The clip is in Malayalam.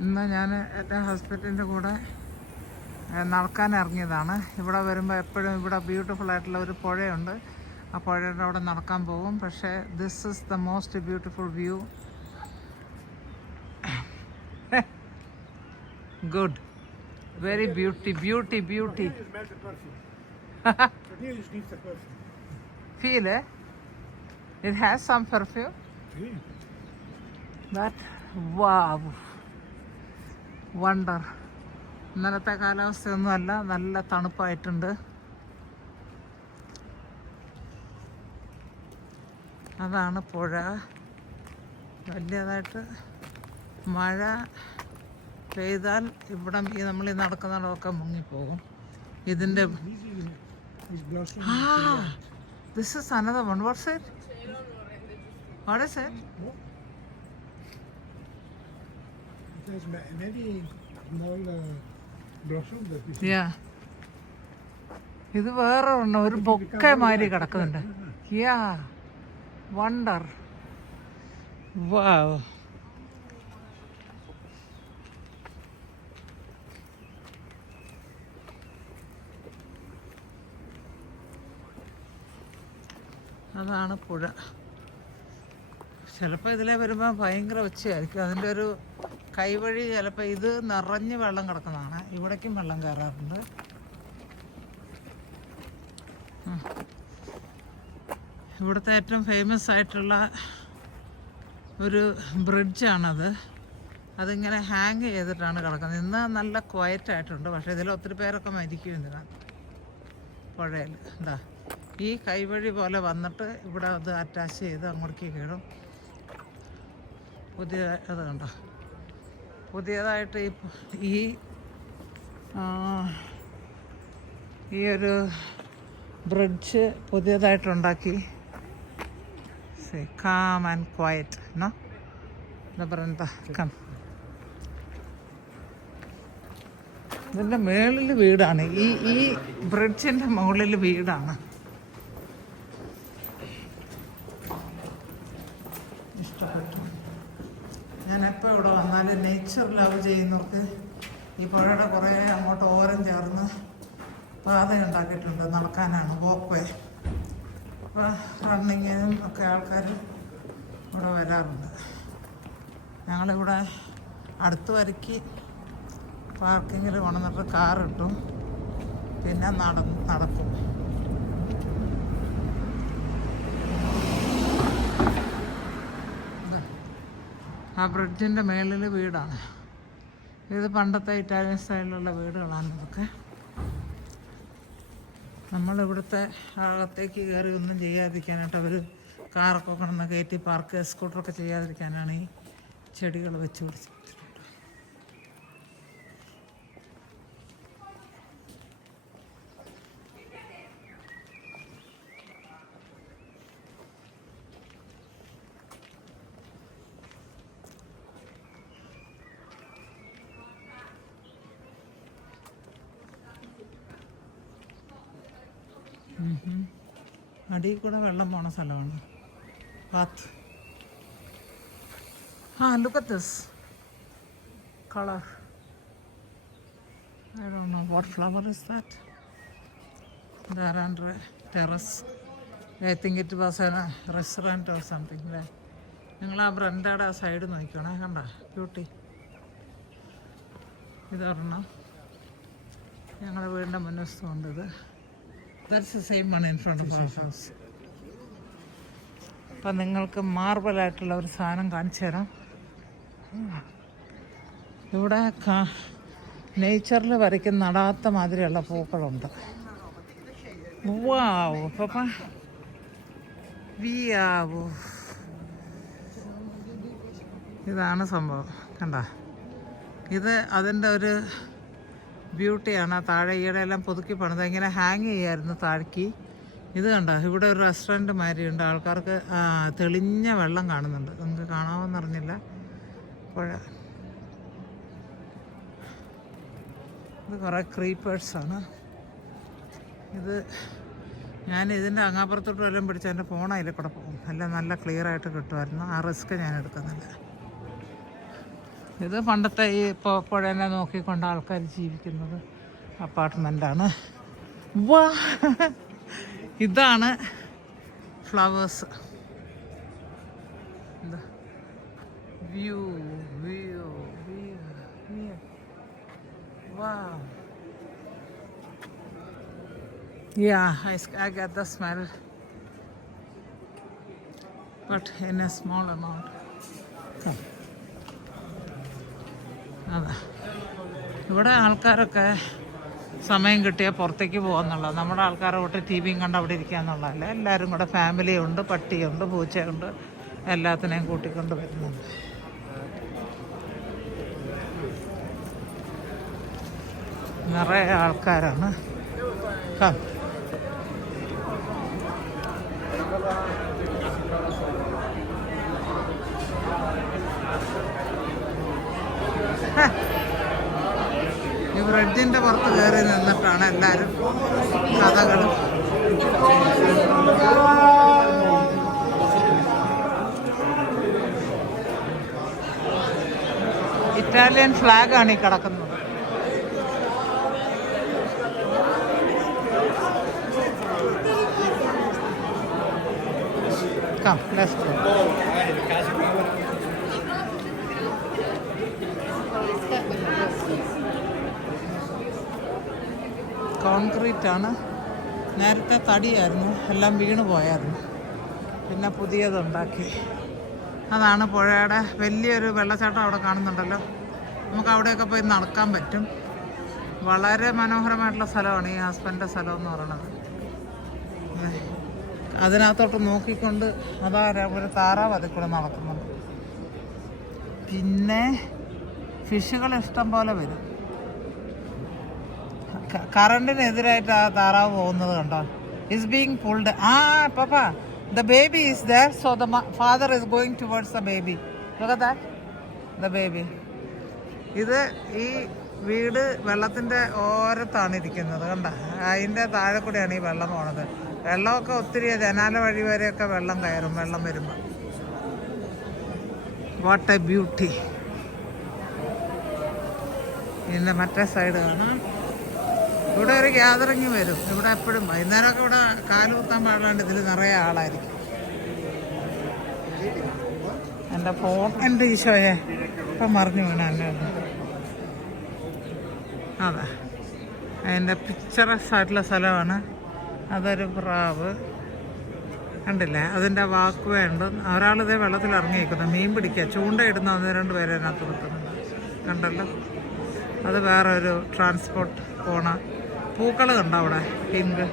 ഇന്ന് ഞാൻ എൻ്റെ ഹസ്ബൻഡിൻ്റെ കൂടെ നടക്കാൻ ഇറങ്ങിയതാണ്. ഇവിടെ വരുമ്പോൾ എപ്പോഴും ഇവിടെ ബ്യൂട്ടിഫുൾ ആയിട്ടുള്ള ഒരു പുഴയുണ്ട്. ആ പുഴയുടെ അവിടെ നടക്കാൻ പോകും. പക്ഷേ this is the most beautiful view. Good, very beauty. Feel it? It has some perfume. That wow, wonder. ഇന്നലത്തെ കാലാവസ്ഥയൊന്നുമല്ല, നല്ല തണുപ്പായിട്ടുണ്ട്. അതാണ് പുഴ. വലിയതായിട്ട് മഴ പെയ്താൽ ഇവിടെ നമ്മൾ ഈ നടക്കുന്നിടമൊക്കെ മുങ്ങിപ്പോകും. ഇതിൻ്റെ this is another one. What's it? What is it? ഇത് വേറെ ഒരു ബൊക്കെ മാതിരി കിടക്കുന്നുണ്ട്. യാ, വണ്ടർ. വാവ്. അതാണ് പുഴ. ചിലപ്പോൾ ഇതിലെ വരുമ്പോൾ ഭയങ്കര ഒച്ചയായിരിക്കും. അതിൻ്റെ ഒരു കൈവഴി ചിലപ്പോൾ ഇത് നിറഞ്ഞ് വെള്ളം കിടക്കുന്നതാണ്. ഇവിടേക്കും വെള്ളം കയറാറുണ്ട്. ഇവിടുത്തെ ഏറ്റവും ഫേമസ് ആയിട്ടുള്ള ഒരു ബ്രിഡ്ജാണത്. അതിങ്ങനെ ഹാങ് ചെയ്തിട്ടാണ് കിടക്കുന്നത്. ഇന്ന് നല്ല ക്വയറ്റായിട്ടുണ്ട്. പക്ഷേ ഇതിൽ ഒത്തിരി പേരൊക്കെ മരിക്കും ഇതിനകത്ത് പുഴയിൽ. എന്താ ഈ കൈവഴി പോലെ വന്നിട്ട് ഇവിടെ അത് അറ്റാച്ച് ചെയ്ത് അങ്ങോട്ടേക്ക് കയറും. അത് കണ്ടോ, പുതിയതായിട്ട് ഈ ഒരു ബ്രിഡ്ജ് പുതിയതായിട്ടുണ്ടാക്കി. കാം ആൻഡ് ക്വയറ്റ് നോ എന്താ പറയുക. കം, ഇതിൻ്റെ മുകളിൽ വീടാണ്. ഈ ബ്രിഡ്ജിൻ്റെ മുകളിൽ വീടാണ്. ഇഷ്ടപ്പെട്ടു. ഞാനെപ്പോൾ ഇവിടെ വന്നാലും നേച്ചർ ലവ് ചെയ്യുന്നവർക്ക് ഈ പുഴയുടെ കുറേ അങ്ങോട്ട് ഓരം ചേർന്ന് പാത ഉണ്ടാക്കിയിട്ടുണ്ട്. നടക്കാനാണ്, വോക്ക് വേ. അപ്പോൾ റണ്ണിങ്ങിനും ഒക്കെ ആൾക്കാർ ഇവിടെ വരാറുണ്ട്. ഞങ്ങളിവിടെ അടുത്ത് വരയ്ക്ക് പാർക്കിങ്ങിൽ കൊണ്ടുവന്നിട്ട് കാറിട്ടു, പിന്നെ നടക്കും. ആ ബ്രിഡ്ജിൻ്റെ മേളിൽ വീടാണ്. ഇത് പണ്ടത്തെ ഇറ്റാലിയൻ സ്റ്റൈലിലുള്ള വീടുകളാണ് ഇതൊക്കെ. നമ്മളിവിടുത്തെ അകത്തേക്ക് കയറി ഒന്നും ചെയ്യാതിരിക്കാനായിട്ട് അവർ കാറൊക്കെ കൊണ്ടുവന്ന് കയറ്റി പാർക്ക് സ്കൂട്ടറൊക്കെ ചെയ്യാതിരിക്കാനാണ് ഈ ചെടികൾ വെച്ച് പിടിച്ചിട്ടുണ്ട്. അടിയിൽ കൂടെ വെള്ളം പോണ സ്ഥലമാണ് path. look at this color. I don't know what flower is that. There under a terrace. I think it was a restaurant or something. നിങ്ങൾ ആ ബ്രണ്ടയുടെ ആ സൈഡ് നോക്കിക്കോണേ. കണ്ട ബ്യൂട്ടി. ഇതൊരെണ്ണം ഞങ്ങളുടെ വീടിൻ്റെ മുൻവശത്തുണ്ട്. ഇത് That's the same one in front of our house. അപ്പം നിങ്ങൾക്ക് മാർബിളായിട്ടുള്ള ഒരു സാധനം കാണിച്ചു തരാം. ഇവിടെ നേച്ചറിൽ വരയ്ക്കുന്ന നടാത്ത മാതിരിയുള്ള പൂക്കളുണ്ട്. വാവ് പപ്പ, വിയാവു. ഇതാണ് സംഭവം. കണ്ട, ഇത് അതിൻ്റെ ഒരു ബ്യൂട്ടിയാണ്. താഴെ ഈടെയെല്ലാം പുതുക്കി പണിത് ഇങ്ങനെ ഹാങ് ചെയ്യായിരുന്നു താഴേക്ക്. ഇത് കണ്ടോ, ഇവിടെ ഒരു റെസ്റ്റോറൻറ്റ് മാതിരിയുണ്ട്. ആൾക്കാർക്ക് തെളിഞ്ഞ വെള്ളം കാണുന്നുണ്ട്. നിങ്ങൾക്ക് കാണാമെന്ന് അറിഞ്ഞില്ല പുഴ. ഇത് കുറേ ക്രീപ്പേഴ്സാണ്. ഇത് ഞാൻ ഇതിൻ്റെ അങ്ങാപ്പുറത്തോട്ട് വല്ലതും പിടിച്ച് എൻ്റെ ഫോൺ അതിൽ കൂടെ പോകും. എല്ലാം നല്ല ക്ലിയറായിട്ട് കിട്ടുമായിരുന്നു. ആ റിസ്ക് ഞാൻ എടുക്കുന്നില്ല. ഇത് പണ്ടത്തെ ഈ പുഴനെ നോക്കിക്കൊണ്ട് ആൾക്കാർ ജീവിക്കുന്നത് അപ്പാർട്ട്മെൻ്റാണ്. വാ, ഇതാണ് ഫ്ലവേഴ്സ്. എന്താ വ്യൂ വ്യൂ വ്യൂ വ്യൂ. വാ, yeah, I get the smell, but in a small amount. അതെ, ഇവിടെ ആൾക്കാരൊക്കെ സമയം കിട്ടിയാൽ പുറത്തേക്ക് പോകാന്നുള്ളത്. നമ്മുടെ ആൾക്കാരെ വിട്ട് ടി വിയും കണ്ട് അവിടെ ഇരിക്കുക എന്നുള്ളതല്ല. എല്ലാവരും കൂടെ ഫാമിലിയുണ്ട്, പട്ടിയുണ്ട്, പൂച്ചയുണ്ട്, എല്ലാത്തിനെയും കൂട്ടിക്കൊണ്ട് വരുന്നുണ്ട്. നിറയെ ആൾക്കാരാണ്. ഈ ബ്രിഡ്ജിൻ്റെ പുറത്ത് കയറി നിന്നിട്ടാണ് എല്ലാവരും കഥകളും. ഇറ്റാലിയൻ ഫ്ലാഗാണ് ഈ കിടക്കുന്നത്. Come, let's go. കോൺക്രീറ്റ് ആണ്. നേരത്തെ തടിയായിരുന്നു, എല്ലാം വീണ് പോയായിരുന്നു. പിന്നെ പുതിയതുണ്ടാക്കി. അതാണ് പുഴയുടെ വലിയൊരു വെള്ളച്ചാട്ടം അവിടെ കാണുന്നുണ്ടല്ലോ. നമുക്ക് അവിടെയൊക്കെ പോയി നടക്കാൻ പറ്റും. വളരെ മനോഹരമായിട്ടുള്ള സ്ഥലമാണ് ഈ ഹസ്ബൻഡിൻ്റെ സ്ഥലം എന്ന് പറയുന്നത്. അതിനകത്തോട്ട് നോക്കിക്കൊണ്ട് അതാ ഒരു താറാവ് അതിൽ കൂടെ നടക്കുന്നുണ്ട്. പിന്നെ ഫിഷുകൾ ഇഷ്ടം പോലെ വരും. കറണ്ടിനെതിരായിട്ട് ആ താറാവ് പോകുന്നത് കണ്ടോ. Is being pulled. Papa, the baby is there, so the father is going towards the baby. Look at that, the baby. ഇത് ഈ വീട് വെള്ളത്തിൻ്റെ ഓരത്താണ് ഇരിക്കുന്നത് കണ്ട. അതിൻ്റെ താഴെ കൂടെയാണ് ഈ വെള്ളം പോണത്. വെള്ളമൊക്കെ ഒത്തിരി ജനാല വഴി വരെയൊക്കെ വെള്ളം കയറും വെള്ളം വരുമ്പോൾ. What A beauty. ഇതിൻ്റെ മറ്റേ സൈഡ് കാണാം. ഇവിടെ ഒരു ഗ്യാതറിങ് വരും. ഇവിടെ എപ്പോഴും വൈകുന്നേരമൊക്കെ ഇവിടെ കാല് കുത്താൻ പാടില്ലാണ്ട് ഇതിൽ നിറയെ ആളായിരിക്കും. എൻ്റെ ഫോൺ, എൻ്റെ ഈശോയെ ഇപ്പം മറിഞ്ഞു വീണ എൻ്റെ. അതെ, അതിൻ്റെ പിക്ചറസ് ആയിട്ടുള്ള സ്ഥലമാണ്. അതൊരു പ്രാവ് കണ്ടില്ലേ, അതിൻ്റെ വാക്ക് ഉണ്ട്. ഒരാളിതേ വെള്ളത്തിൽ ഇറങ്ങിയിരിക്കുന്നു, മീൻ പിടിക്കുക, ചൂണ്ടയിടുന്ന 1-2 പേരെ അതിനകത്ത് കിട്ടുന്നുണ്ട് കണ്ടല്ലോ. അത് വേറെ ഒരു ട്രാൻസ്പോർട്ട് പോണ. പൂക്കൾ കണ്ടോ അവിടെ, പിങ്ക്.